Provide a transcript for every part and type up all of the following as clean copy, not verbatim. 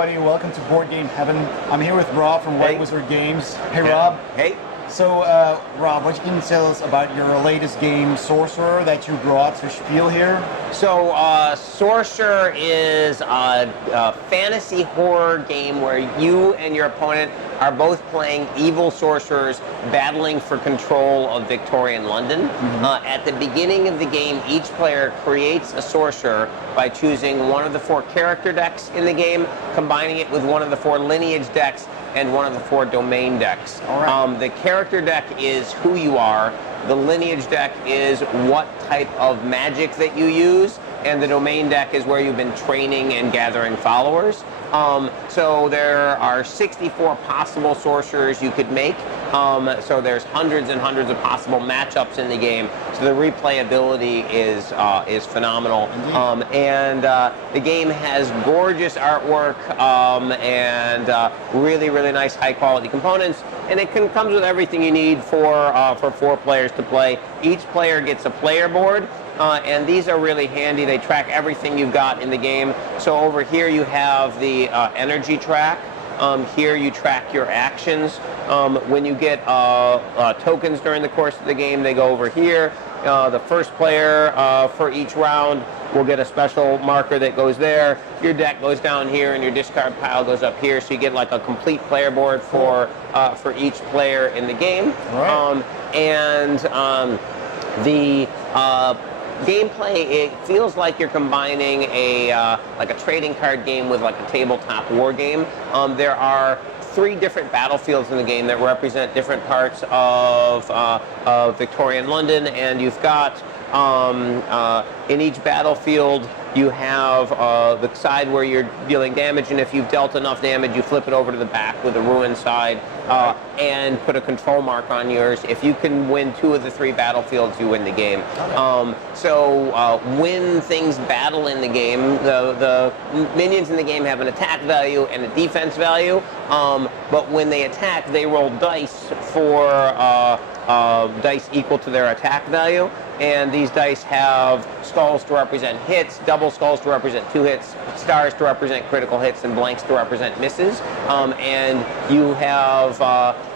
everybody. Welcome to Board Game Heaven. I'm here with Rob from White Wizard Games. Hey, Rob. Hey. So, Rob, what can you tell us about your latest game, Sorcerer, that you brought to Spiel here? So, Sorcerer is a fantasy horror game where you and your opponent are both playing evil sorcerers battling for control of Victorian London. At the beginning of the game, each player creates a sorcerer by choosing one of the 4 character decks in the game, combining it with one of the 4 lineage decks and one of the 4 domain decks. All right. The character deck is who you are, the lineage deck is what type of magic that you use, and the domain deck is where you've been training and gathering followers. So there are 64 possible sorcerers you could make. So there's hundreds and hundreds of possible matchups in the game. So the replayability is phenomenal. And the game has gorgeous artwork and really, really nice high quality components. And it comes with everything you need for 4 players to play. Each player gets a player board. And these are really handy. They track everything you've got in the game. So over here you have the energy track. Here you track your actions. When you get tokens during the course of the game, they go over here. The first player for each round will get a special marker that goes there. Your deck goes down here and your discard pile goes up here. So you get like a complete player board for each player in the game. Right. The gameplay, it feels like you're combining like a trading card game with like a tabletop war game. There are 3 different battlefields in the game that represent different parts of Victorian London, and you've got in each battlefield you have the side where you're dealing damage, and if you've dealt enough damage, you flip it over to the back with the ruin side and put a control mark on yours. If you can win 2 of the 3 battlefields, you win the game. So when things battle in the game, the minions in the game have an attack value and a defense value, but when they attack, they roll dice for dice equal to their attack value. And these dice have skulls to represent hits, double skulls to represent 2 hits, stars to represent critical hits, and blanks to represent misses. And you have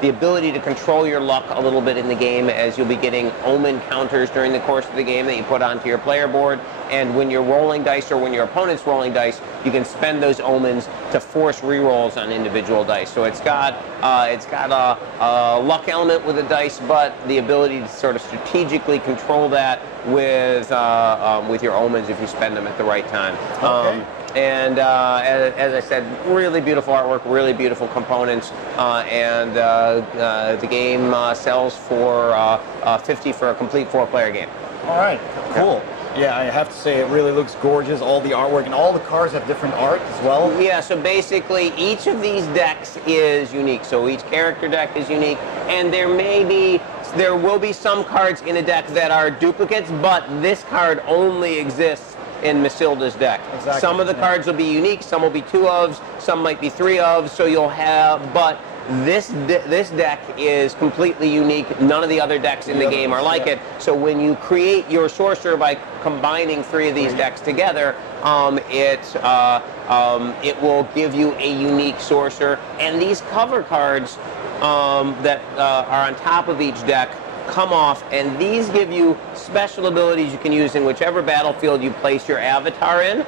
the ability to control your luck a little bit in the game, as you'll be getting omen counters during the course of the game that you put onto your player board. And when you're rolling dice, or when your opponent's rolling dice, you can spend those omens to force rerolls on individual dice. So it's got a luck element with the dice, but the ability to sort of strategically control that with your omens if you spend them at the right time. Okay. And as I said, really beautiful artwork, really beautiful components, and the game sells for 50 for a complete 4-player game. All right, cool. Yeah, I have to say it really looks gorgeous, all the artwork, and all the cards have different art as well. Yeah, so basically each of these decks is unique. So each character deck is unique, and there will be some cards in a deck that are duplicates, but this card only exists in Masilda's deck. Exactly. Some of the cards will be unique, some will be 2 ofs, some might be 3 ofs, so you'll have, but this deck is completely unique. None of the other decks in the game are like it. So when you create your sorcerer by combining 3 of these decks together, it will give you a unique sorcerer. And these cover cards that are on top of each deck come off, and these give you special abilities you can use in whichever battlefield you place your avatar in.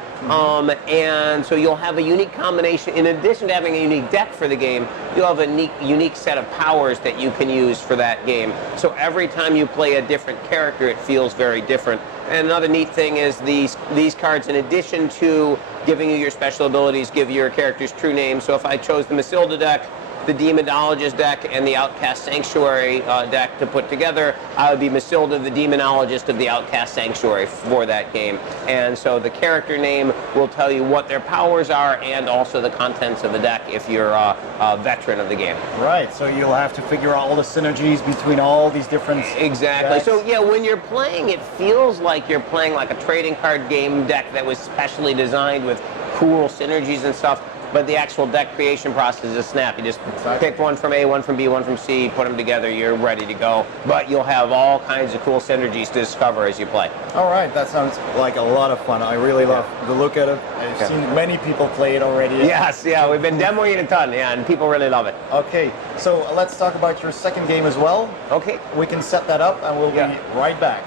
And so you'll have a unique combination. In addition to having a unique deck for the game, you'll have a unique set of powers that you can use for that game. So every time you play a different character, it feels very different. And another neat thing is these cards, in addition to giving you your special abilities, give your character's true name. So if I chose the Masilda deck, the Demonologist deck, and the Outcast Sanctuary deck to put together, I would be Masilda, the Demonologist of the Outcast Sanctuary for that game. And so the character name will tell you what their powers are and also the contents of the deck if you're a veteran of the game. Right, so you'll have to figure out all the synergies between all these different Exactly. decks. So yeah, when you're playing, it feels like you're playing like a trading card game deck that was specially designed with cool synergies and stuff. but the actual deck creation process is snap. You just Exactly. pick one from A, one from B, one from C, put them together, you're ready to go. But you'll have all kinds of cool synergies to discover as you play. All right, that sounds like a lot of fun. I really love the look at it. I've seen many people play it already. Yes, yeah, we've been demoing it a ton, yeah, and people really love it. Okay, so let's talk about your second game as well. Okay. We can set that up and we'll be right back.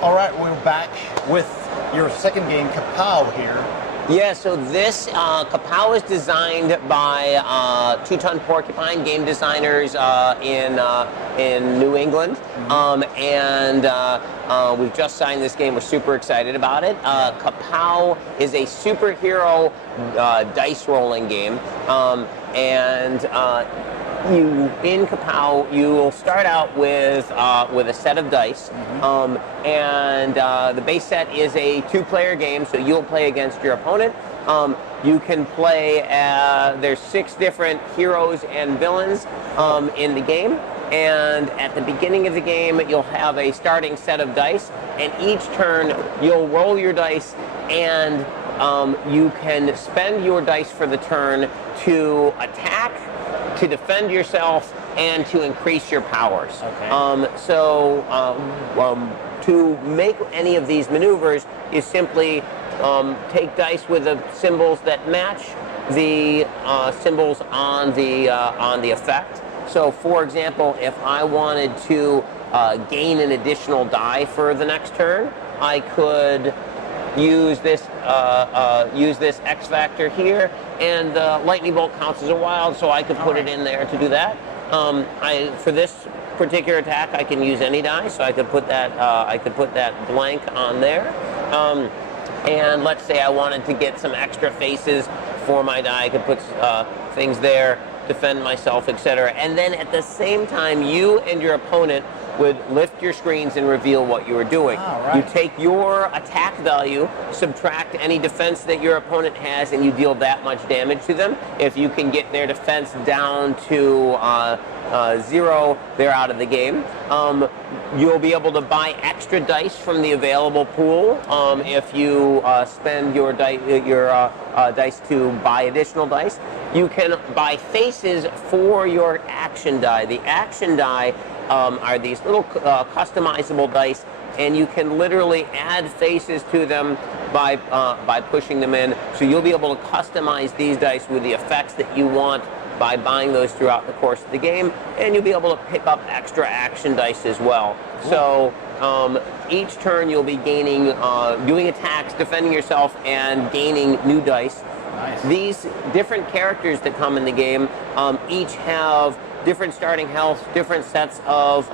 All right, we're back with your second game, Kapow, here. Yeah, so this Kapow is designed by Two-Ton Porcupine game designers in New England, and we've just signed this game. We're super excited about it. Kapow is a superhero dice rolling game, in Kapow, you will start out with a set of dice, and the base set is a 2-player game, so you'll play against your opponent. You can play, there's 6 different heroes and villains in the game, and at the beginning of the game, you'll have a starting set of dice, and each turn, you'll roll your dice, and you can spend your dice for the turn to attack, to defend yourself, and to increase your powers. Okay. To make any of these maneuvers, you simply take dice with the symbols that match the symbols on the effect. So, for example, if I wanted to gain an additional die for the next turn, I could use this X factor here, and the lightning bolt counts as a wild, so I could put it in there to do that. For this particular attack, I can use any die, so I could put that blank on there. And let's say I wanted to get some extra faces for my die, I could put things there, defend myself, etc. And then at the same time, you and your opponent would lift your screens and reveal what you were doing. Right. You take your attack value, subtract any defense that your opponent has, and you deal that much damage to them. If you can get their defense down to 0, they're out of the game. You'll be able to buy extra dice from the available pool if you spend your dice to buy additional dice. You can buy faces for your action die. The action die are these little customizable dice, and you can literally add faces to them by pushing them in. So you'll be able to customize these dice with the effects that you want by buying those throughout the course of the game, and you'll be able to pick up extra action dice as well. Cool. So each turn you'll be gaining, doing attacks, defending yourself, and gaining new dice. Nice. These different characters that come in the game each have different starting health, different sets of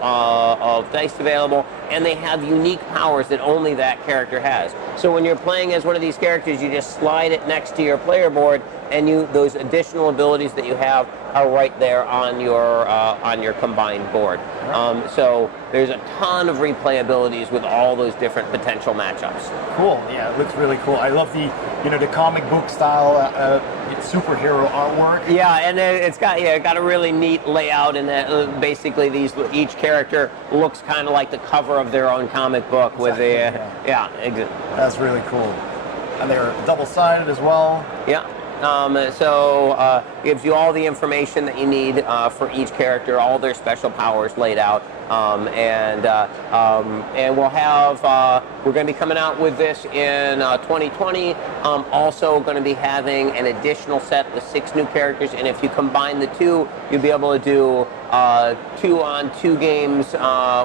dice available, and they have unique powers that only that character has. So when you're playing as one of these characters, you just slide it next to your player board, and those additional abilities that you have are right there on your combined board. Right. So there's a ton of replayabilities with all those different potential matchups. Cool. Yeah, it looks really cool. I love the comic book style superhero artwork. Yeah, and it's got a really neat layout, and basically each character looks kind of like the cover of their own comic book. Exactly, with That's really cool. And they're double-sided as well. Yeah. Gives you all the information that you need for each character, all their special powers laid out, and we'll have we're going to be coming out with this in 2020. Also going to be having an additional set with 6 new characters, and if you combine the 2, you'll be able to do 2-on-2 games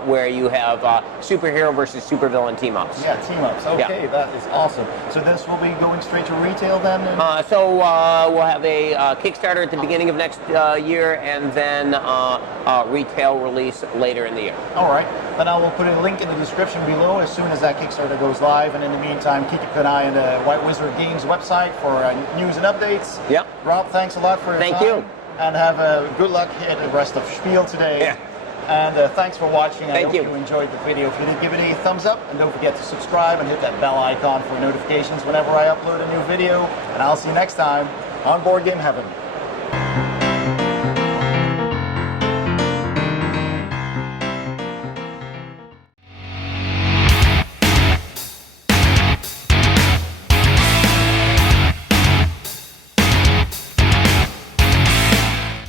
where you have superhero versus supervillain team-ups. Yeah, team-ups. Okay, that is awesome. So this will be going straight to retail then? We'll have a Kickstarter at the beginning of next year, and then retail release later in the year. All right. Then I will put a link in the description below as soon as that Kickstarter goes live. And in the meantime, keep an eye on the White Wizard Games website for news and updates. Yep. Rob, thanks a lot for your time. Thank you. And have a good luck at the rest of Spiel today. Yeah. And thanks for watching. I hope you you enjoyed the video. If you did, give it a thumbs up, and don't forget to subscribe and hit that bell icon for notifications whenever I upload a new video. And I'll see you next time on Board Game Heaven.